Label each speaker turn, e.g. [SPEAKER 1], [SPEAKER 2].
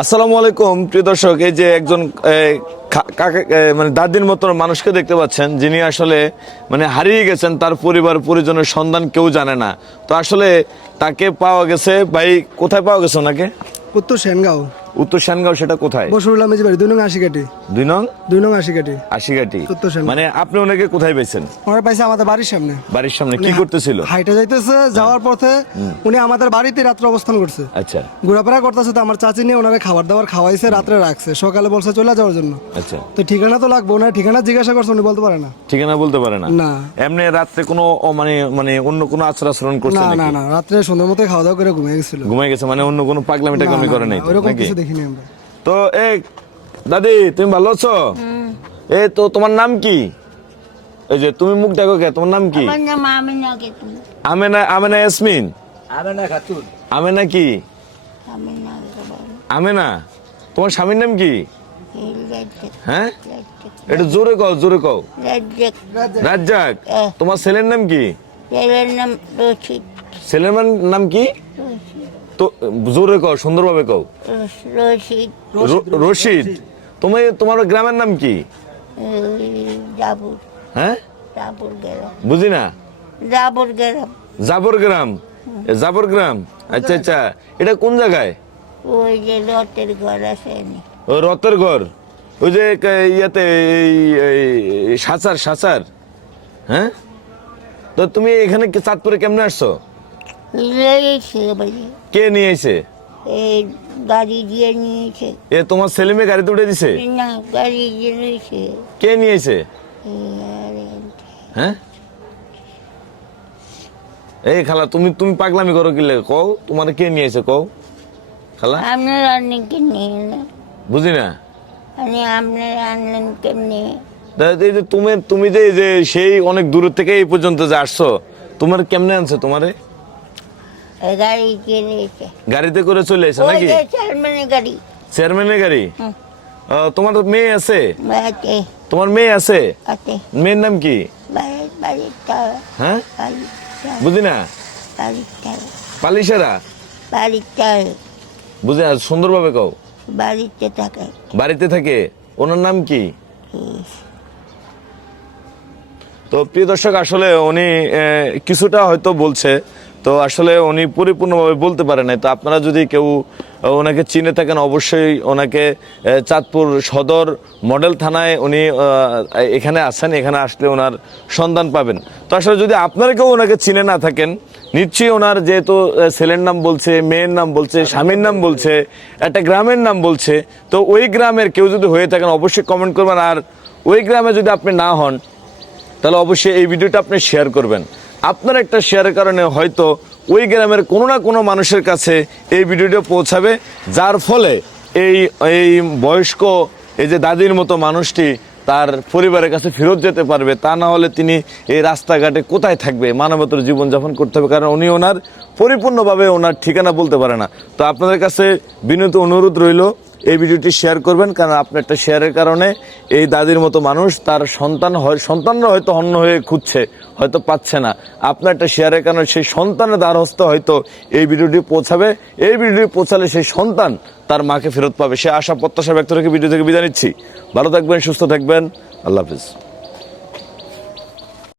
[SPEAKER 1] আসসালামু আলাইকুম, প্রিয় দর্শক, এই যে একজন মানে দাদির মতো মানুষকে দেখতে পাচ্ছেন, যিনি আসলে মানে হারিয়ে গেছেন তার পরিবার, পরিজনের সন্ধান কেউ জানে না। তো আসলে তাকে পাওয়া গেছে, ভাই, কোথায় পাওয়া গেছে ওনাকে?
[SPEAKER 2] উত্তর সেনগাঁও।
[SPEAKER 1] উত্তর সেনগাঁও সেটা কোথায়?
[SPEAKER 2] বসরুল্লাহ মেজি বাড়ি দুই নং আশি কাটি
[SPEAKER 1] দুই নং?
[SPEAKER 2] দুই নং আশি কাটি
[SPEAKER 1] আশিঘাটি
[SPEAKER 2] উত্তর সেনগাঁও।
[SPEAKER 1] মানে আপনি ওনাকে কোথায় পেয়েছেন
[SPEAKER 2] আমরা পাইছে আমাদের বাড়ির সামনে।
[SPEAKER 1] বাড়ির সামনে। কি করতেছিল?
[SPEAKER 2] হাইটে যাইতেছে যাওয়ার পথে উনি আমাদের বাড়িতে রাত্রে অবস্থান করছে।
[SPEAKER 1] আচ্ছা।
[SPEAKER 2] ঘোরাফেরা করতেছে তো আমার চাচি নিয়ে ওনারে খাবার দাবার খাওয়াইছে রাত্রে রাখছে। সকালে বলছে চলে যাওয়ার জন্য।
[SPEAKER 1] আচ্ছা।
[SPEAKER 2] তো ঠিকানা তো লাগবে ওনার ঠিকানা জিজ্ঞাসা করছে উনি বলতে পারে না।
[SPEAKER 1] ঠিকানা বলতে পারে না?
[SPEAKER 2] না।
[SPEAKER 1] এমনি রাত্রে কোনো মানে মানে অন্য কোনো আচার আচরণ করছে
[SPEAKER 2] না না না রাত্রে সুন্দর মতো খাওয়া দাওয়া করে ঘুমিয়ে গেছিল।
[SPEAKER 1] ঘুমাই গেছে মানে অন্য কোনো পাগলামি টাগলামি করে নাই
[SPEAKER 2] ওরকম কিছু দেখিনি আমরা।
[SPEAKER 1] তো এ দাদি তুমি ভালো আছো? এ তো তোমার নাম কি? এই যে তুমি মুখ দেখো কে তোমার নাম কি?
[SPEAKER 3] আমিনা
[SPEAKER 1] আমেনা আমেনা ইয়াসমিন।
[SPEAKER 4] আমেনা খাতুন।
[SPEAKER 1] আমেনা কি?
[SPEAKER 3] আমেনা
[SPEAKER 1] তোমার স্বামীর নাম কি?
[SPEAKER 3] রাজ্জাক।
[SPEAKER 1] হ্যাঁ?
[SPEAKER 3] রাজ্জাক।
[SPEAKER 1] একটু জোরে কও জোরে কও।
[SPEAKER 3] রাজ্জাক।
[SPEAKER 1] রাজ্জাক তোমার ছেলের নাম কি?
[SPEAKER 3] ছেলের নাম
[SPEAKER 1] ছেলের নাম কি? তো জোরে কও সুন্দরভাবে কও।
[SPEAKER 3] রশিদ।
[SPEAKER 1] রশিদ তুমি তোমার গ্রামের নাম কি?
[SPEAKER 3] জাবুর।
[SPEAKER 1] হ্যাঁ?
[SPEAKER 3] জাবুর গেলাম
[SPEAKER 1] বুঝি না?
[SPEAKER 3] জাবুর গেলাম
[SPEAKER 1] জাবর গ্রাম। জাবর গ্রাম। আচ্ছা আচ্ছা। এটা কোন জায়গায়?
[SPEAKER 3] ওই যে রথের ঘর আছে
[SPEAKER 1] ও রথের ঘর। ওই যে ইয়াতে সাচার সাচার। হ্যাঁ? তো তুমি এখানে চাঁদপুরে কেমনে আসছো? কে নিয়ে এসে
[SPEAKER 3] এই গাড়ি দিয়ে নিয়েছে।
[SPEAKER 1] এ তোমার ছেলে মেয়ে গাড়িতে উঠে দিছে?
[SPEAKER 3] না গাড়ি দিয়ে নিয়েছে।
[SPEAKER 1] কে নিয়ে এসে
[SPEAKER 3] এই আরে,
[SPEAKER 1] হ্যাঁ? এই খালা তুমি তুমি পাগলামি করো কি লাগে কও তোমার কে নিয়ে এসে কও? খালা?
[SPEAKER 3] আপনার অনেকে নিয়ে না
[SPEAKER 1] বুঝি না?
[SPEAKER 3] মানে আপনার আনলেন কেমনি
[SPEAKER 1] এই যে তুমি তুমি যে সেই অনেক দূর থেকে এই পর্যন্ত যে আসছো তোমার কেমনে আনছে তোমারে?
[SPEAKER 3] গাড়ি
[SPEAKER 1] গাড়িতে করে চলে এসে নাকি?
[SPEAKER 3] চেয়ারম্যানের গাড়ি।
[SPEAKER 1] চেয়ারম্যানের গাড়ি। তোমার মেয়ে আছে? তোমার মেয়ে আছে? মেয়ের নাম কি? হ্যাঁ? বুঝি না? পালিশেরা বুঝি সুন্দরভাবে কও।
[SPEAKER 3] বাড়িতে থাকে।
[SPEAKER 1] বাড়িতে থাকে। ওনার নাম কি? তো প্রিয় দর্শক, আসলে উনি কিছুটা হয়তো বলছে। তো আসলে উনি পরিপূর্ণভাবে বলতে পারে নাই। তো আপনারা যদি কেউ ওনাকে চিনে থাকেন, অবশ্যই ওনাকে চাঁদপুর সদর মডেল থানায় উনি এখানে আসেন। এখানে আসলে ওনার সন্ধান পাবেন। তো আসলে যদি আপনারা কেউ ওনাকে চিনে না থাকেন, নিশ্চয়ই ওনার যেহেতু ছেলের নাম বলছে, মেয়ের নাম বলছে, স্বামীর নাম বলছে, একটা গ্রামের নাম বলছে, তো ওই গ্রামের কেউ যদি হয়ে থাকেন, অবশ্যই কমেন্ট করবেন। আর ওই গ্রামে যদি আপনি না হন তাহলে অবশ্যই এই ভিডিওটা আপনি শেয়ার করবেন। আপনার একটা শেয়ারের কারণে হয়তো ওই গ্রামের কোনো না কোনো মানুষের কাছে এই ভিডিওটা পৌঁছাবে, যার ফলে এই এই বয়স্ক, এই যে দাদির মতো মানুষটি তার পরিবারের কাছে ফেরত যেতে পারবে, তা না হলে তিনি এই রাস্তাঘাটে কোথায় থাকবে? মানবতর জীবনযাপন করতে হবে, কারণ উনি ওনার পরিপূর্ণভাবে ওনার ঠিকানা বলতে পারে না। তো আপনাদের কাছে বিনীত অনুরোধ রইল, এই ভিডিওটি শেয়ার করবেন, কারণ আপনার একটা শেয়ারের কারণে এই দাদির মতো মানুষ, তার সন্তান হয়, সন্তানরা হয়তো অন্য হয়ে খুঁজছে, হয়তো পাচ্ছে না। আপনার একটা শেয়ারের কারণে সেই সন্তানের দ্বার হস্তে হয়তো এই ভিডিওটি পৌঁছাবে। এই ভিডিওটি পৌঁছালে সেই সন্তান তার মাকে ফেরত পাবে। সে আশা, প্রত্যাশা ব্যক্ত রেখে ভিডিও থেকে বিদায় নিচ্ছি। ভালো থাকবেন, সুস্থ থাকবেন আল্লাহ হাফিজ